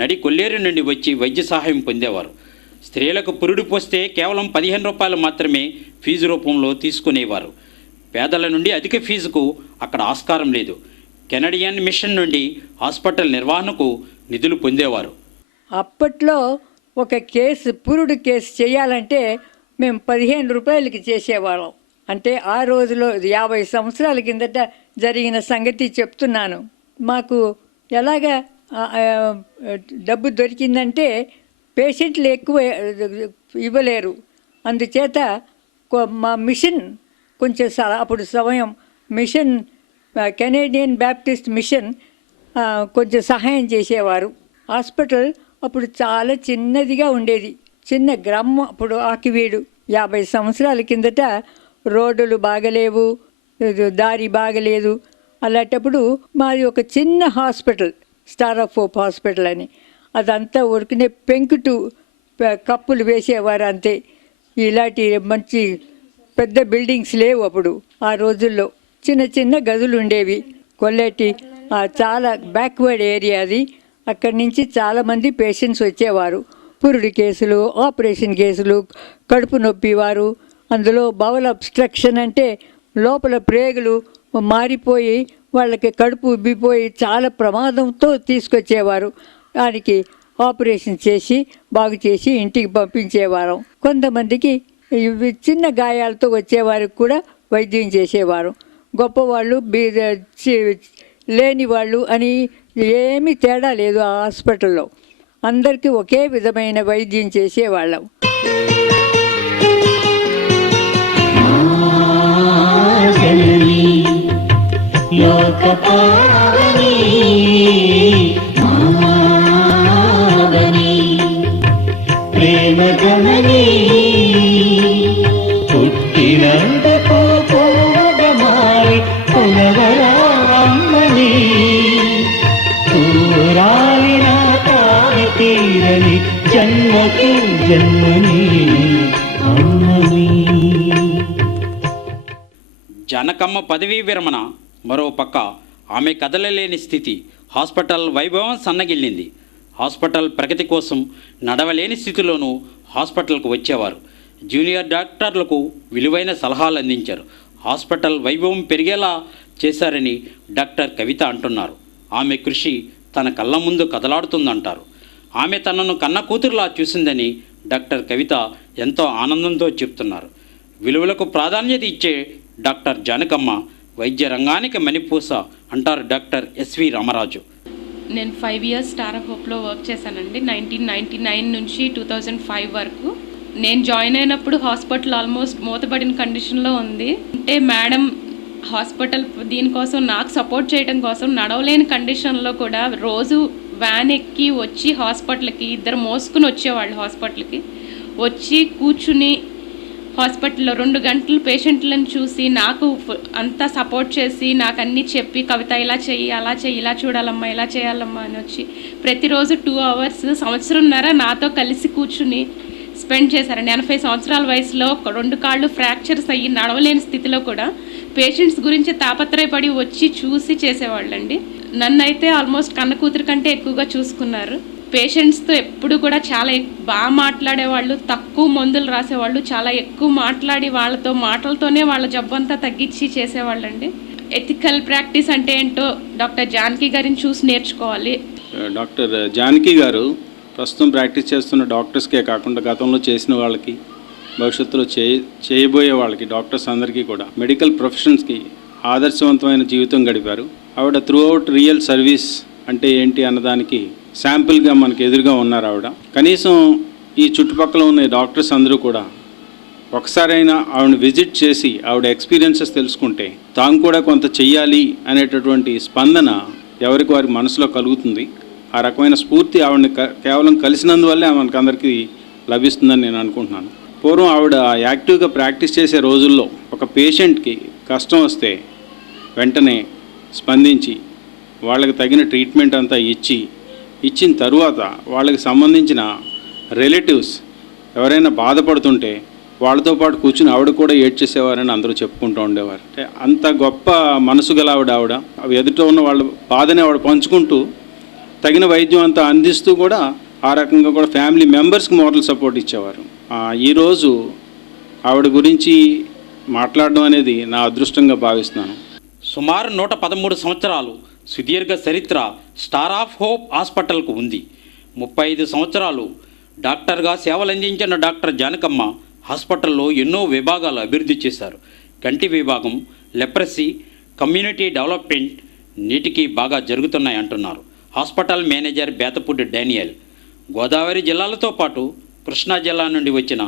నడి కొల్లేరు నుండి వచ్చి వైద్య సహాయం పొందేవారు. స్త్రీలకు పురుడు పోస్తే కేవలం 15 రూపాయలు మాత్రమే ఫీజు రూపంలో తీసుకునేవారు. పేదల నుండి అధిక ఫీజుకు అక్కడ ఆస్కారం లేదు. కెనడియన్ మిషన్ నుండి హాస్పిటల్ నిర్వహణకు నిధులు పొందేవారు. అప్పట్లో ఒక పురుడు కేసు చేయాలంటే మేము 15 రూపాయలకి చేసేవాళ్ళం. అంటే ఆ రోజులో 50 సంవత్సరాల కిందట జరిగిన సంగతి చెప్తున్నాను. మాకు ఎలాగా డబ్బు దొరికిందంటే పేషెంట్లు ఎక్కువ ఇవ్వలేరు. అందుచేత మా మిషన్ కొంచెం అప్పుడు సమయం మిషన్ కెనేడియన్ బ్యాప్టిస్ట్ మిషన్ కొంచెం సహాయం చేసేవారు. హాస్పిటల్ అప్పుడు చాలా చిన్నదిగా ఉండేది, చిన్న గ్రామం. అప్పుడు ఆకివీడు 50 సంవత్సరాల కిందట రోడ్డులు బాగలేవు, దారి బాగలేదు. అలాంటప్పుడు మాది ఒక చిన్న hospital, star of hope hospital అని. అదంతా ఉరికినే పెంకుటు కప్పులు వేసేవారు అంతే. ఇలాంటి మంచి పెద్ద బిల్డింగ్స్ లేవు అప్పుడు. ఆ రోజుల్లో చిన్న చిన్న గదులు ఉండేవి. కొల్లేటి చాలా బ్యాక్వర్డ్ ఏరియా అది. అక్కడి నుంచి చాలామంది పేషెంట్స్ వచ్చేవారు. పురుడు కేసులు, ఆపరేషన్ కేసులు, కడుపు నొప్పివారు. అందులో బౌల్ అబ్స్ట్రక్షన్ అంటే లోపల ప్రేగులు మారిపోయి వాళ్ళకి కడుపు ఉబ్బిపోయి చాలా ప్రమాదంతో తీసుకొచ్చేవారు. దానికి ఆపరేషన్ చేసి బాగు చేసి ఇంటికి పంపించేవారు. కొంతమందికి చిన్న గాయాలతో వచ్చేవారికి కూడా వైద్యం చేసేవారు. గొప్పవాళ్ళు లేని వాళ్ళు అని ఏమీ తేడా లేదు. ఆ హాస్పిటల్లో అందరికీ ఒకే విధమైన వైద్యం చేసేవాళ్ళం. ప్రేమ గమని పుట్టినందుకు పోగమారి పునవరామని ఊరాలిన తావి తీరని జన్మకి జన్మని అమ్మని. జానకమ్మ పదవీ విరమణ. మరో పక్క ఆమె కదలలేని స్థితి. హాస్పిటల్ వైభవం సన్నగిల్లింది. హాస్పిటల్ ప్రగతి కోసం నడవలేని స్థితిలోనూ హాస్పిటల్కు వచ్చేవారు. జూనియర్ డాక్టర్లకు విలువైన సలహాలు అందించారు. హాస్పిటల్ వైభవం పెరిగేలా చేశారని డాక్టర్ కవిత అంటున్నారు. ఆమె కృషి తన కళ్ళ ముందు కదలాడుతుందంటారు. ఆమె తనను కన్న కూతురులా చూసిందని డాక్టర్ కవిత ఎంతో ఆనందంతో చెప్తున్నారు. విలువలకు ప్రాధాన్యత ఇచ్చే డాక్టర్ జానకమ్మ వైద్య రంగానికి మణిపూస అంటారు డాక్టర్ ఎస్వి రామరాజు. నేను 5 years స్టార్ ఆఫ్ హోప్లో వర్క్ చేశానండి. 1999 నుంచి 2005 వరకు. నేను జాయిన్ అయినప్పుడు హాస్పిటల్ ఆల్మోస్ట్ మూతపడిన కండిషన్లో ఉంది. అంటే మేడం హాస్పిటల్ దీనికోసం నాకు సపోర్ట్ చేయడం కోసం నడవలేని కండిషన్లో కూడా రోజు వ్యాన్ ఎక్కి వచ్చి హాస్పిటల్కి, ఇద్దరు మోసుకుని వచ్చేవాళ్ళు. హాస్పిటల్కి వచ్చి కూర్చుని హాస్పిటల్లో 2 గంటలు పేషెంట్లను చూసి నాకు అంతా సపోర్ట్ చేసి నాకు అన్నీ చెప్పి, కవిత ఇలా చెయ్యి, అలా చెయ్యి, ఇలా చూడాలమ్మా, ఇలా చేయాలమ్మా అని వచ్చి ప్రతిరోజు 2 hours సంవత్సరంన్నర నాతో కలిసి కూర్చుని స్పెండ్ చేశారండి. 80 సంవత్సరాల వయసులో 2 కాళ్ళు ఫ్రాక్చర్స్ అయ్యి నడవలేని స్థితిలో కూడా పేషెంట్స్ గురించి తాపత్రయపడి వచ్చి చూసి చేసేవాళ్ళండి. నన్నైతే ఆల్మోస్ట్ కన్న కూతురు కంటే ఎక్కువగా చూసుకున్నారు. పేషెంట్స్తో ఎప్పుడు కూడా చాలా బాగా మాట్లాడేవాళ్ళు, తక్కువ మందులు రాసేవాళ్ళు, చాలా ఎక్కువ మాట్లాడి వాళ్ళతో మాటలతోనే వాళ్ళ జబ్బంతా తగ్గించి చేసేవాళ్ళండి. ఎథికల్ ప్రాక్టీస్ అంటే ఏంటో డాక్టర్ జానకి గారిని చూసి నేర్చుకోవాలి. డాక్టర్ జానకి గారు ప్రస్తుతం ప్రాక్టీస్ చేస్తున్న డాక్టర్స్కే కాకుండా గతంలో చేసిన వాళ్ళకి, భవిష్యత్తులో చేయబోయే వాళ్ళకి, డాక్టర్స్ అందరికీ కూడా మెడికల్ ప్రొఫెషన్స్కి ఆదర్శవంతమైన జీవితం గడిపారు. ఆవిడ త్రూ అవుట్ రియల్ సర్వీస్ అంటే ఏంటి అన్నదానికి శాంపిల్గా మనకు ఎదురుగా ఉన్నారు ఆవిడ. కనీసం ఈ చుట్టుపక్కల ఉన్న డాక్టర్స్ అందరూ కూడా ఒకసారైనా ఆవిడని విజిట్ చేసి ఆవిడ ఎక్స్పీరియన్సెస్ తెలుసుకుంటే తాము కూడా కొంత చెయ్యాలి అనేటటువంటి స్పందన ఎవరికి వారి మనసులో కలుగుతుంది. ఆ రకమైన స్ఫూర్తి ఆవిడని కేవలం కలిసినందువల్లే మనకు అందరికీ లభిస్తుందని నేను అనుకుంటున్నాను. పూర్వం ఆవిడ యాక్టివ్గా ప్రాక్టీస్ చేసే రోజుల్లో ఒక పేషెంట్కి కష్టం వస్తే వెంటనే స్పందించి వాళ్ళకి తగిన ట్రీట్మెంట్ అంతా ఇచ్చిన తరువాత వాళ్ళకి సంబంధించిన రిలేటివ్స్ ఎవరైనా బాధపడుతుంటే వాళ్ళతో పాటు కూర్చుని ఆవిడ కూడా ఏడ్చేసేవారని అందరూ చెప్పుకుంటూ ఉండేవారు. అంటే అంత గొప్ప మనసు గల ఆవిడ ఎదుట ఉన్న వాళ్ళ బాధని ఆవిడ పంచుకుంటూ తగిన వైద్యం అంతా అందిస్తూ కూడా ఆ రకంగా కూడా ఫ్యామిలీ మెంబర్స్కి మోరల్ సపోర్ట్ ఇచ్చేవారు. ఈరోజు ఆవిడ గురించి మాట్లాడడం అనేది నా అదృష్టంగా భావిస్తున్నాను. సుమారు 113 సంవత్సరాలు సుదీర్ఘ చరిత్ర స్టార్ ఆఫ్ హోప్ హాస్పిటల్కు ఉంది. 35 సంవత్సరాలు డాక్టర్గా సేవలందించిన డాక్టర్ జానకమ్మ హాస్పిటల్లో ఎన్నో విభాగాలు అభివృద్ధి చేశారు. కంటి విభాగం, లెప్రసీ, కమ్యూనిటీ డెవలప్మెంట్ నీటికి బాగా జరుగుతున్నాయి అంటున్నారు hospital manager Bethapudi Daniel. Godavari జిల్లాలతో పాటు కృష్ణా జిల్లా నుండి వచ్చిన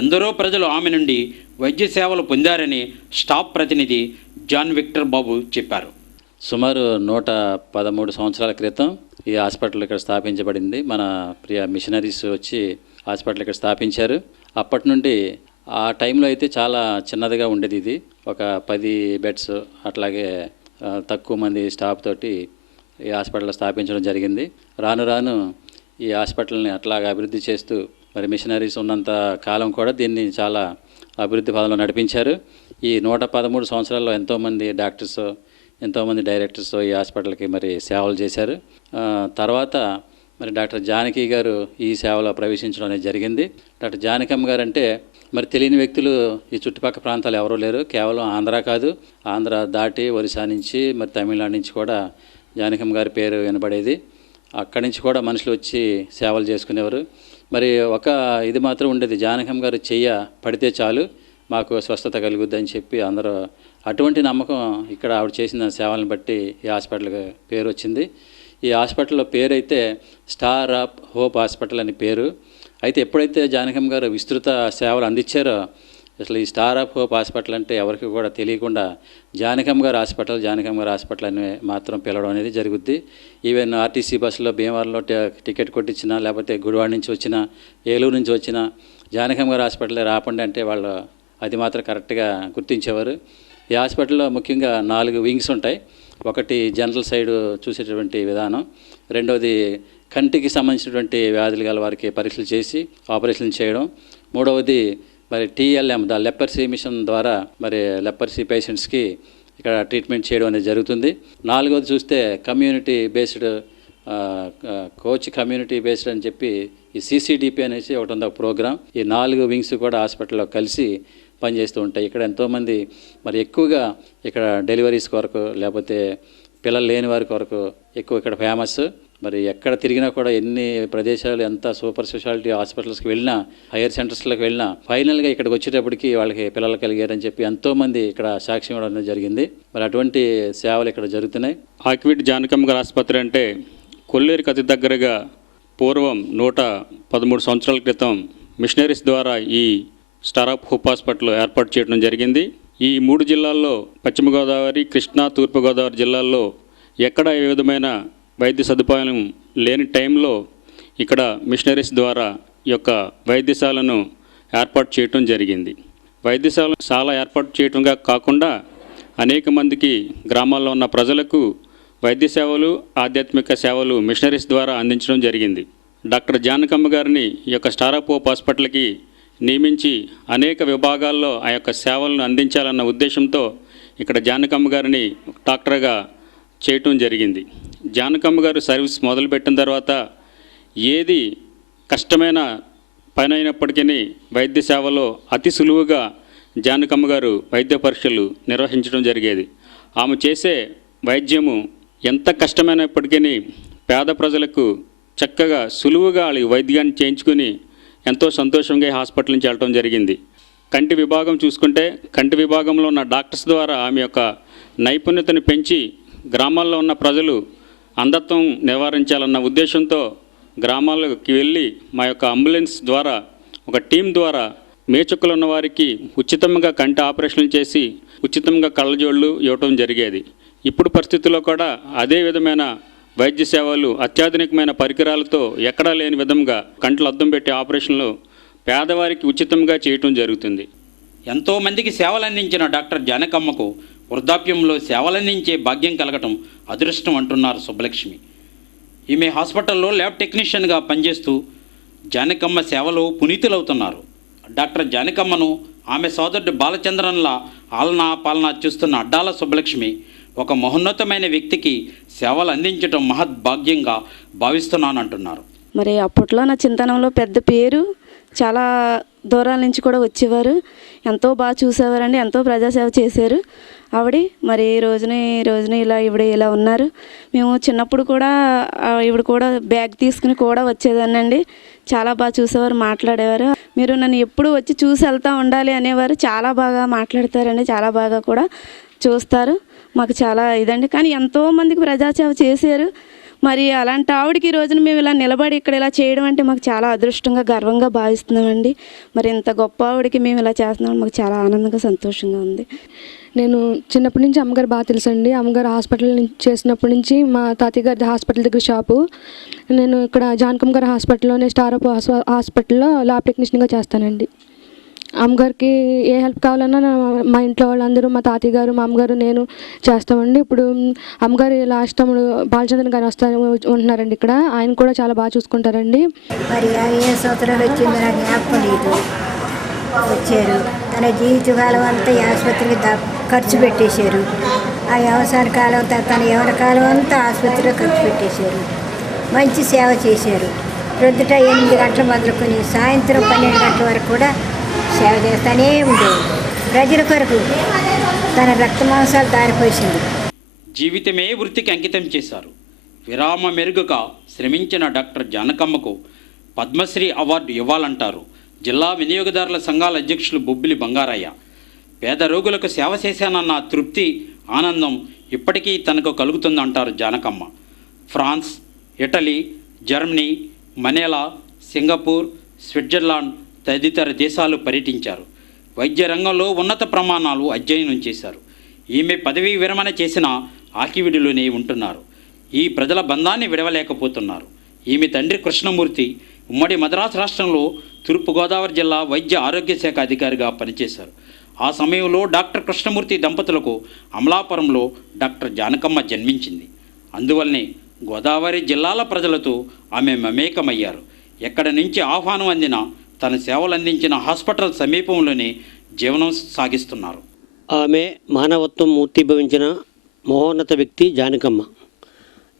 ఎందరో ప్రజలు ఆమె నుండి వైద్య సేవలు పొందారని స్టాఫ్ ప్రతినిధి జాన్ విక్టర్ బాబు చెప్పారు. సుమారు 113 సంవత్సరాల క్రితం ఈ హాస్పిటల్ ఇక్కడ స్థాపించబడింది. మన ప్రియ మిషనరీస్ వచ్చి హాస్పిటల్ ఇక్కడ స్థాపించారు. అప్పటి నుండి ఆ టైంలో అయితే చాలా చిన్నదిగా ఉండేది. ఇది ఒక 10 బెడ్స్ అట్లాగే తక్కువ మంది స్టాఫ్ తోటి ఈ హాస్పిటల్ స్థాపించడం జరిగింది. రాను రాను ఈ హాస్పిటల్ని అట్లాగా అభివృద్ధి చేస్తూ మరి మిషనరీస్ ఉన్నంత కాలం కూడా దీన్ని చాలా అభివృద్ధి పదంలో నడిపించారు. ఈ 113 సంవత్సరాల్లో ఎంతోమంది డాక్టర్స్, ఎంతోమంది డైరెక్టర్స్ ఈ హాస్పిటల్కి మరి సేవలు చేశారు. తర్వాత మరి డాక్టర్ జానకి గారు ఈ సేవలో ప్రవేశించడం అనేది జరిగింది. డాక్టర్ జానకమ్మ గారు అంటే మరి తెలియని వ్యక్తులు ఈ చుట్టుపక్కల ప్రాంతాలు ఎవరూ లేరు. కేవలం ఆంధ్ర కాదు, ఆంధ్ర దాటి ఒరిస్సా నుంచి మరి తమిళనాడు నుంచి కూడా జానకమ్మ గారి పేరు వినబడేది. అక్కడి నుంచి కూడా మనుషులు వచ్చి సేవలు చేసుకునేవారు. మరి ఒక ఇది మాత్రం ఉండేది, జానకమ్మ గారు చెయ్య పడితే చాలు మాకు స్వస్థత కలుగుద్ది అని చెప్పి అందరూ అటువంటి నమ్మకం ఇక్కడ ఆవిడ చేసిన సేవలను బట్టి ఈ హాస్పిటల్కి పేరు వచ్చింది. ఈ హాస్పిటల్లో పేరు అయితే స్టార్ ఆఫ్ హోప్ హాస్పిటల్ అని పేరు. అయితే ఎప్పుడైతే జానకమ్మ గారు విస్తృత సేవలు అందించారో అసలు ఈ స్టార్ ఆఫ్ హోప్ హాస్పిటల్ అంటే ఎవరికి కూడా తెలియకుండా జానకమ్మ గారు హాస్పిటల్ అని మాత్రం పిలవడం అనేది జరుగుద్ది. ఈవెన్ ఆర్టీసీ బస్సులో భీమవరంలో టికెట్ కొట్టించినా, లేకపోతే గుడివాడ నుంచి వచ్చినా, ఏలూరు నుంచి వచ్చినా జానకమ్మ గారు హాస్పిటల్ రాపండి అంటే వాళ్ళు అది మాత్రం కరెక్ట్గా గుర్తించేవారు. ఈ హాస్పిటల్లో ముఖ్యంగా 4 వింగ్స్ ఉంటాయి. ఒకటి జనరల్ సైడ్ చూసేటటువంటి విధానం, రెండవది కంటికి సంబంధించినటువంటి వ్యాధులు గల వారికి పరీక్షలు చేసి ఆపరేషన్ చేయడం, మూడవది మరి TLM ద లెపర్సీ మిషన్ ద్వారా మరి లెపర్సీ పేషెంట్స్కి ఇక్కడ ట్రీట్మెంట్ చేయడం అనేది జరుగుతుంది. నాలుగవది చూస్తే కమ్యూనిటీ బేస్డ్ కమ్యూనిటీ బేస్డ్ అని చెప్పి ఈ CCDP అనేసి ఒకటి ఉంది, ఒక ప్రోగ్రామ్. ఈ 4 వింగ్స్ కూడా హాస్పిటల్లో కలిసి పనిచేస్తూ ఉంటాయి. ఇక్కడ ఎంతోమంది మరి ఎక్కువగా ఇక్కడ డెలివరీస్ కొరకు, లేకపోతే పిల్లలు లేని వారి కొరకు ఎక్కువ ఇక్కడ ఫేమస్. మరి ఎక్కడ తిరిగినా కూడా ఎన్ని ప్రదేశాలు, ఎంత సూపర్ స్పెషాలిటీ హాస్పిటల్స్కి వెళ్ళినా, హైయర్ సెంటర్స్లోకి వెళ్ళినా ఫైనల్గా ఇక్కడికి వచ్చేటప్పటికి వాళ్ళకి పిల్లలు కలిగారని చెప్పి ఎంతోమంది ఇక్కడ సాక్ష్యం ఇవ్వడం జరిగింది. మరి అటువంటి సేవలు ఇక్కడ జరుగుతున్నాయి. ఆక్విడ్ జానకమ్మ గారి ఆసుపత్రి అంటే కొల్లేరుకి అతి దగ్గరగా పూర్వం 113 సంవత్సరాల క్రితం మిషనరీస్ ద్వారా ఈ స్టార్ ఆఫ్ హోప్ హాస్పిటల్ ఏర్పాటు చేయడం జరిగింది. ఈ 3 జిల్లాల్లో, పశ్చిమ గోదావరి, కృష్ణా, తూర్పుగోదావరి జిల్లాల్లో ఎక్కడ ఏ విధమైన వైద్య సదుపాయం లేని టైంలో ఇక్కడ మిషనరీస్ ద్వారా ఈ యొక్క వైద్యశాలను ఏర్పాటు చేయటం జరిగింది. వైద్యశాల ఏర్పాటు చేయటంగా కాకుండా అనేక మందికి గ్రామాల్లో ఉన్న ప్రజలకు వైద్య సేవలు, ఆధ్యాత్మిక సేవలు మిషనరీస్ ద్వారా అందించడం జరిగింది. డాక్టర్ జానకమ్మ గారిని ఈ యొక్క స్టార్ ఆఫ్ హోప్ హాస్పిటల్కి నియమించి అనేక విభాగాల్లో ఆ యొక్క సేవలను అందించాలన్న ఉద్దేశంతో ఇక్కడ జానకమ్మ గారిని డాక్టర్గా చేయటం జరిగింది. జానకమ్మ గారు సర్వీస్ మొదలుపెట్టిన తర్వాత ఏది కష్టమైన పని అయినప్పటికీ వైద్య సేవలో అతి సులువుగా జానకమ్మ గారు వైద్య పరీక్షలు నిర్వహించడం జరిగేది. ఆమె చేసే వైద్యము ఎంత కష్టమైనప్పటికీ పేద ప్రజలకు చక్కగా సులువుగా వైద్యాన్ని చేయించుకుని ఎంతో సంతోషంగా ఈ హాస్పిటల్ నుంచి వెళ్ళటం జరిగింది. కంటి విభాగం చూసుకుంటే కంటి విభాగంలో ఉన్న డాక్టర్స్ ద్వారా ఆమె యొక్క నైపుణ్యతను పెంచి గ్రామాల్లో ఉన్న ప్రజలు అంధత్వం నివారించాలన్న ఉద్దేశంతో గ్రామాలకు వెళ్ళి మా యొక్క అంబులెన్స్ ద్వారా, ఒక టీం ద్వారా మేచుక్కలు ఉన్న వారికి ఉచితంగా కంటి ఆపరేషన్లు చేసి ఉచితంగా కళ్ళజోళ్ళు ఇవ్వటం జరిగేది. ఇప్పుడు పరిస్థితుల్లో కూడా అదే విధమైన వైద్య సేవలు అత్యాధునికమైన పరికరాలతో ఎక్కడా లేని విధంగా కంట్లో అద్దం పెట్టి ఆపరేషన్లు పేదవారికి ఉచితంగా చేయటం జరుగుతుంది. ఎంతోమందికి సేవలందించిన డాక్టర్ జానకమ్మకు వృద్ధాప్యంలో సేవలందించే భాగ్యం కలగటం అదృష్టం అంటున్నారు సుబ్బలక్ష్మి. ఈమె హాస్పిటల్లో ల్యాబ్ టెక్నీషియన్గా పనిచేస్తూ జానకమ్మ సేవలో పునీతులవుతున్నారు. డాక్టర్ జానకమ్మను ఆమె సోదరుడు బాలచంద్రన్లా ఆలనా పాలనా చూస్తున్న అడ్డాల సుబ్బలక్ష్మి ఒక మహోన్నతమైన వ్యక్తికి సేవలు అందించడం మహద్భాగ్యంగా భావిస్తున్నానంటున్నారు. మరి అప్పట్లో నా చింతనంలో పెద్ద పేరు, చాలా దూరాల నుంచి కూడా వచ్చేవారు, ఎంతో బాగా చూసేవారండి, ఎంతో ప్రజాసేవ చేశారు ఆవిడ. మరి రోజుని ఇలా ఉన్నారు. మేము చిన్నప్పుడు కూడా ఈవిడ కూడా బ్యాగ్ తీసుకుని కూడా వచ్చేదాన్నండి. చాలా బాగా చూసేవారు, మాట్లాడేవారు. మీరు నన్ను ఎప్పుడు వచ్చి చూసి వెళ్తూ ఉండాలి అనేవారు. చాలా బాగా మాట్లాడతారండి, చాలా బాగా కూడా చూస్తారు. మాకు చాలా ఇదండి. కానీ ఎంతోమందికి ప్రజాసేవ చేశారు. మరి అలాంటి ఆవిడకి ఈ రోజున మేము ఇలా నిలబడి ఇక్కడ ఇలా చేయడం అంటే మాకు చాలా అదృష్టంగా, గర్వంగా భావిస్తున్నామండి. మరి ఇంత గొప్ప ఆవిడకి మేము ఇలా చేస్తున్నాం, మాకు చాలా ఆనందంగా, సంతోషంగా ఉంది. నేను చిన్నప్పటి నుంచి అమ్మగారు బాగా తెలుసండి. అమ్మగారు హాస్పిటల్ చేసినప్పటి నుంచి మా తాతయ్య గారి హాస్పిటల్ దగ్గర షాపు. నేను ఇక్కడ జానకమ్మ గారి హాస్పిటల్లోనే స్టార్ అప్ హాస్పిటల్లో ల్యాబ్ టెక్నీషియన్గా చేస్తానండి. అమ్మగారికి ఏ హెల్ప్ కావాలన్నా మా ఇంట్లో వాళ్ళందరూ, మా తాతయ్య గారు, మా అమ్మగారు, నేను చేస్తామండి. ఇప్పుడు అమ్మగారు లాస్ట్ తమ్ముడు బాలచంద్రన్ గారు ఉంటున్నారండి ఇక్కడ. ఆయన కూడా చాలా బాగా చూసుకుంటారండి. మరి ఏ సంవత్సరాలు వచ్చిందో నాకు జ్ఞాపకం లేదు. వచ్చారు, తన జీవితకాలం అంతా ఈ ఆసుపత్రికి ఖర్చు పెట్టేశారు. ఆ వ్యవసాయ కాలం తన ఎవరి కాలం అంతా ఆసుపత్రిలో ఖర్చు పెట్టేశారు. మంచి సేవ చేశారు. ప్రొద్దుట 8 గంటలు మొదలుకొని సాయంత్రం 12 గంటల వరకు కూడా సేవ చేస్తూనే ఉండేది. ప్రజల కొరకు తన రక్త మాంసాలు దారిపోసింది. జీవితమే వృత్తికి అంకితం చేశారు. విరామ మెరుగుగా శ్రమించిన డాక్టర్ జానకమ్మకు పద్మశ్రీ అవార్డు ఇవ్వాలంటారు జిల్లా వినియోగదారుల సంఘాల అధ్యక్షులు బొబ్బిలి బంగారయ్య. పేద రోగులకు సేవ చేశానన్న తృప్తి, ఆనందం ఇప్పటికీ తనకు కలుగుతుందంటారు Janakamma. France, Italy, Germany, Manila, Singapore, Switzerland తదితర దేశాలు పర్యటించారు. వైద్య రంగంలో ఉన్నత ప్రమాణాలు అధ్యయనం చేశారు. ఈమె పదవీ విరమణ చేసిన ఆకివిడిలోనే ఉంటున్నారు. ఈ ప్రజల బంధాన్ని విడవలేకపోతున్నారు. ఈమె తండ్రి కృష్ణమూర్తి ఉమ్మడి మద్రాసు రాష్ట్రంలో తూర్పుగోదావరి జిల్లా వైద్య ఆరోగ్య శాఖ అధికారిగా పనిచేశారు. ఆ సమయంలో డాక్టర్ కృష్ణమూర్తి దంపతులకు అమలాపురంలో డాక్టర్ జానకమ్మ జన్మించింది. అందువల్లనే గోదావరి జిల్లాల ప్రజలతో ఆమె మమేకమయ్యారు. ఎక్కడి నుంచి ఆహ్వానం అందినా తన సేవలు అందించిన హాస్పిటల్ సమీపంలోనే జీవనం సాగిస్తున్నారు. ఆమె మానవత్వం మూర్తిభవించిన మహోన్నత వ్యక్తి జానకమ్మ.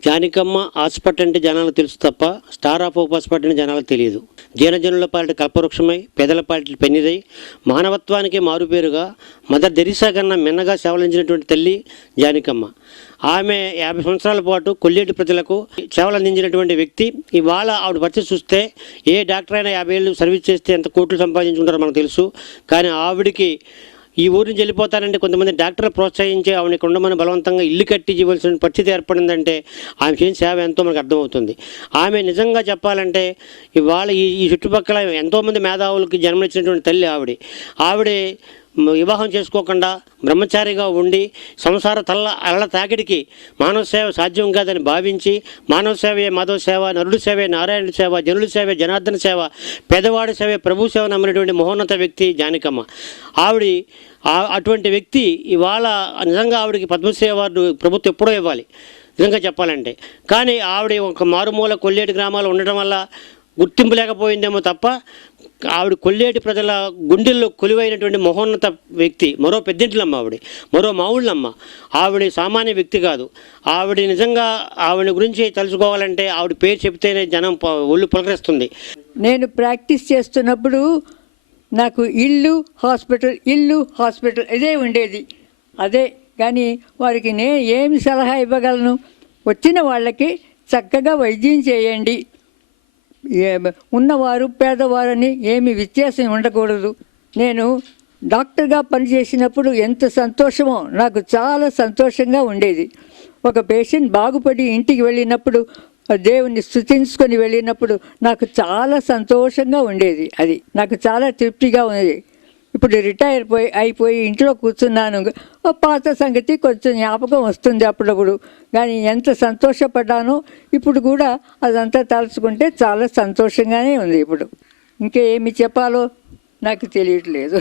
జానకమ్మ హాస్పిటల్ అంటే జనాలకు తెలుసు తప్ప స్టార్ ఆఫ్ హోప్ హాస్పిటల్ అంటే జనాలకు తెలియదు. జీనజనుల పాలిట కల్పవృక్షమై, పేదల పాలిట పెన్నిదై, మానవత్వానికి మారుపేరుగా మదర్ తెరీసా కన్నా మిన్నగా సేవలందించినటువంటి తల్లి జానకమ్మ. ఆమె 50 సంవత్సరాల పాటు కొల్లేటి ప్రజలకు సేవలు అందించినటువంటి వ్యక్తి. ఇవాళ ఆవిడ పరిస్థితి చూస్తే ఏ డాక్టర్ అయినా 50 ఏళ్ళు సర్వీస్ చేస్తే ఎంత కోట్లు సంపాదించుకుంటారో మనకు తెలుసు. కానీ ఆవిడికి ఈ ఊరి నుంచి వెళ్ళిపోతానంటే కొంతమంది డాక్టర్లు ప్రోత్సహించి ఆవిడ ఇక్కడ ఉండమని బలవంతంగా ఇల్లు కట్టి ఇవ్వాల్సిన పరిస్థితి ఏర్పడిందంటే ఆమె చేసిన సేవ ఎంతో మనకు అర్థమవుతుంది. ఆమె నిజంగా చెప్పాలంటే ఇవాళ ఈ చుట్టుపక్కల ఎంతోమంది మేధావులకి జన్మనిచ్చినటువంటి తల్లి ఆవిడ వివాహం చేసుకోకుండా బ్రహ్మచారిగా ఉండి సంసార అలల తాకిడికి మానవ సేవ సాధ్యం కాదని భావించి మానవ సేవే మాధవ సేవ, నరుడి సేవే నారాయణుడి సేవ, జనుడి సేవే జనార్దన సేవ, పేదవాడి సేవే ప్రభు సేవ నమ్మినటువంటి మహోన్నత వ్యక్తి జానకమ్మ. అటువంటి వ్యక్తి ఇవాళ నిజంగా ఆవిడకి పద్మశ్రీ అవార్డు ప్రభుత్వం ఎప్పుడో ఇవ్వాలి నిజంగా చెప్పాలంటే. కానీ ఆవిడ ఒక మారుమూల కొల్లేటి గ్రామాలు ఉండటం వల్ల గుర్తింపు లేకపోయిందేమో తప్ప ఆవిడ కొల్లేటి ప్రజల గుండెల్లో కొలువైనటువంటి మహోన్నత వ్యక్తి. మరో పెద్దింటిలమ్మ మరో మావుళ్ళమ్మ. ఆవిడ సామాన్య వ్యక్తి కాదు. నిజంగా ఆవిడ గురించి తెలుసుకోవాలంటే ఆవిడ పేరు చెప్తేనే జనం ఒళ్ళు పులకరిస్తుంది. నేను ప్రాక్టీస్ చేస్తున్నప్పుడు నాకు ఇల్లు హాస్పిటల్ ఇదే ఉండేది. అదే కానీ వారికి నేను ఏమి సలహా ఇవ్వగలను? వచ్చిన వాళ్ళకి చక్కగా వైద్యం చేయండి. ఉన్నవారు పేదవారని ఏమి వ్యత్యాసం ఉండకూడదు. నేను డాక్టర్గా పనిచేసినప్పుడు ఎంత సంతోషమో, నాకు చాలా సంతోషంగా ఉండేది. ఒక పేషెంట్ బాగుపడి ఇంటికి వెళ్ళినప్పుడు, దేవుణ్ణి స్తుతించుకొని వెళ్ళినప్పుడు నాకు చాలా సంతోషంగా ఉండేది. అది నాకు చాలా తృప్తిగా ఉంది. ఇప్పుడు రిటైర్ అయిపోయి ఇంట్లో కూర్చున్నాను. పాత సంగతి కొంచెం జ్ఞాపకం వస్తుంది అప్పుడప్పుడు. కానీ ఎంత సంతోషపడ్డానో ఇప్పుడు కూడా అదంతా తలుచుకుంటే చాలా సంతోషంగానే ఉంది. ఇప్పుడు ఇంకా ఏమి చెప్పాలో నాకు తెలియట్లేదు.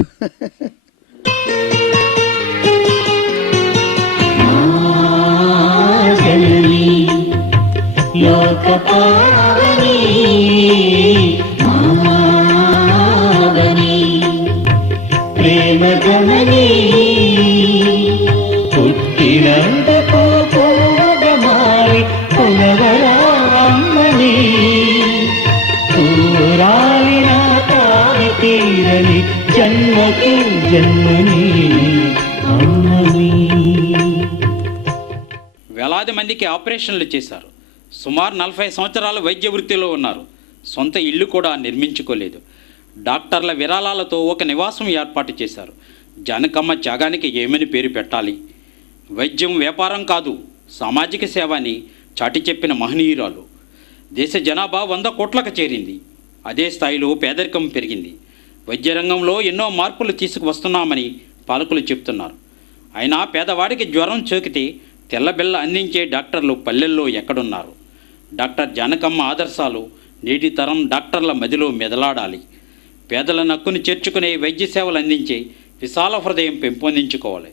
ప్రేమ గమని పుట్టినందుకు పూవగమారి పునవరామని పూరాలిన తావి తీరని జన్మకి జన్మని అమ్మని. వేలాది మందికి ఆపరేషన్లు చేశారు. సుమారు 40 సంవత్సరాలు వైద్య వృత్తిలో ఉన్నారు. సొంత ఇల్లు కూడా నిర్మించుకోలేదు. డాక్టర్ల విరాళాలతో ఒక నివాసం ఏర్పాటు చేశారు. జానకమ్మ త్యాగానికి ఏమని పేరు పెట్టాలి? వైద్యం వ్యాపారం కాదు, సామాజిక సేవ అని చాటి చెప్పిన మహనీయురాలు. దేశ జనాభా 100 కోట్లకు చేరింది. అదే స్థాయిలో పేదరికం పెరిగింది. వైద్య రంగంలో ఎన్నో మార్పులు తీసుకువస్తున్నామని పాలకులు చెప్తున్నారు. అయినా పేదవాడికి జ్వరం సోకితే తెల్లబెల్ల అందించే డాక్టర్లు పల్లెల్లో ఎక్కడున్నారు? డాక్టర్ జానకమ్మ ఆదర్శాలు నేటి తరం డాక్టర్ల మదిలో మెదలాడాలి. పేదల నక్కును చేర్చుకునే వైద్య సేవలు అందించే విశాల హృదయం పెంపొందించుకోవాలి.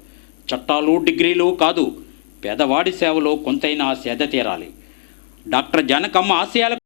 చట్టాలు డిగ్రీలు కాదు, పేదవాడి సేవలో కొంతైనా సేద తీరాలి. డాక్టర్ జానకమ్మ ఆశయాల